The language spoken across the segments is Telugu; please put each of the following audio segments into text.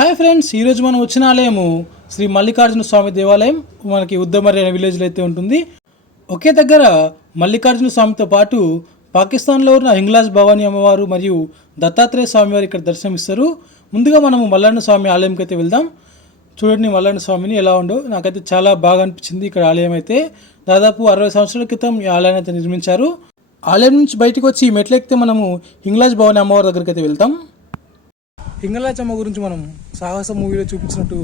హాయ్ ఫ్రెండ్స్, ఈరోజు మనం వచ్చిన ఆలయము శ్రీ మల్లికార్జున స్వామి దేవాలయం. మనకి ఉద్దమర్రి అనే విలేజ్లో అయితే ఉంటుంది. ఒకే దగ్గర మల్లికార్జున స్వామితో పాటు పాకిస్తాన్లో ఉన్న హింగ్లాజ్ భవానీ అమ్మవారు మరియు దత్తాత్రేయ స్వామి వారు ఇక్కడ దర్శనమిస్తారు. ముందుగా మనము మల్లన్న స్వామి ఆలయంకి అయితే వెళ్దాం. చూడండి మల్లన్న స్వామిని ఎలా ఉండో, నాకైతే చాలా బాగా అనిపించింది. ఇక్కడ ఆలయం అయితే దాదాపు 60 సంవత్సరాల క్రితం ఈ ఆలయాన్ని అయితే నిర్మించారు. ఆలయం నుంచి బయటకు వచ్చి మెట్లెక్కితే మనము హింగ్లాజ్ భవానీ అమ్మవారి దగ్గరికి అయితే వెళ్తాం. హింగళాచమ్మ గురించి మనం సాహస మూవీలో చూపించినట్టు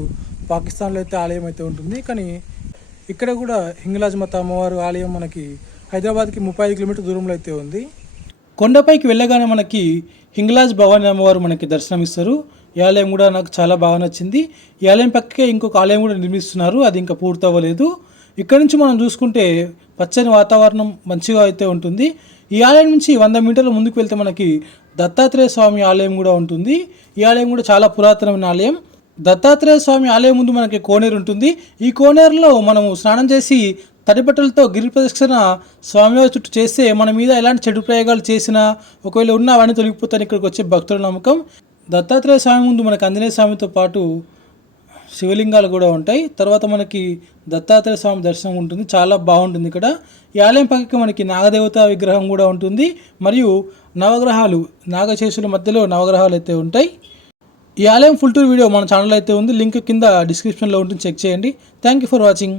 పాకిస్తాన్లో అయితే ఆలయం అయితే ఉంటుంది. కానీ ఇక్కడ కూడా హింగళాజమాత అమ్మవారు ఆలయం మనకి హైదరాబాద్కి 35 కిలోమీటర్ దూరంలో అయితే ఉంది. కొండపైకి వెళ్ళగానే మనకి హింగళాజ్ భవానీ అమ్మవారు మనకి దర్శనమిస్తారు. ఈ ఆలయం కూడా నాకు చాలా బాగా నచ్చింది. ఈ ఆలయం పక్కకే ఇంకొక ఆలయం కూడా నిర్మిస్తున్నారు, అది ఇంకా పూర్తవ్వలేదు. ఇక్కడ నుంచి మనం చూసుకుంటే పచ్చని వాతావరణం మంచిగా అయితే ఉంటుంది. ఈ ఆలయం నుంచి 100 మీటర్ల ముందుకు వెళ్తే మనకి దత్తాత్రేయ స్వామి ఆలయం కూడా ఉంటుంది. ఈ ఆలయం కూడా చాలా పురాతనమైన ఆలయం. దత్తాత్రేయ స్వామి ఆలయం ముందు మనకి కోనేరు ఉంటుంది. ఈ కోనేరులో మనము స్నానం చేసి తడిబట్టలతో గిరి ప్రదక్షిణ స్వామివారి చుట్టూ చేస్తే మన మీద ఎలాంటి చెడు ప్రయోగాలు చేసినా ఒకవేళ ఉన్న అవన్నీ తొలగిపోతాయని ఇక్కడికి వచ్చే భక్తుల నమ్మకం. దత్తాత్రేయ స్వామి ముందు మనకి ఆంజనేయ స్వామితో పాటు శివలింగాలు కూడా ఉంటాయి. తర్వాత మనకి దత్తాత్రేయ స్వామి దర్శనం ఉంటుంది, చాలా బాగుంటుంది. ఇక్కడ ఈ ఆలయం పక్కకి మనకి నాగదేవత విగ్రహం కూడా ఉంటుంది మరియు నవగ్రహాలు, నాగశేషుల మధ్యలో నవగ్రహాలు అయితే ఉంటాయి. ఈ ఆలయం ఫుల్ టూర్ వీడియో మన ఛానల్లో అయితే ఉంది, లింక్ కింద డిస్క్రిప్షన్లో ఉంటుంది, చెక్ చేయండి. Thank you for watching.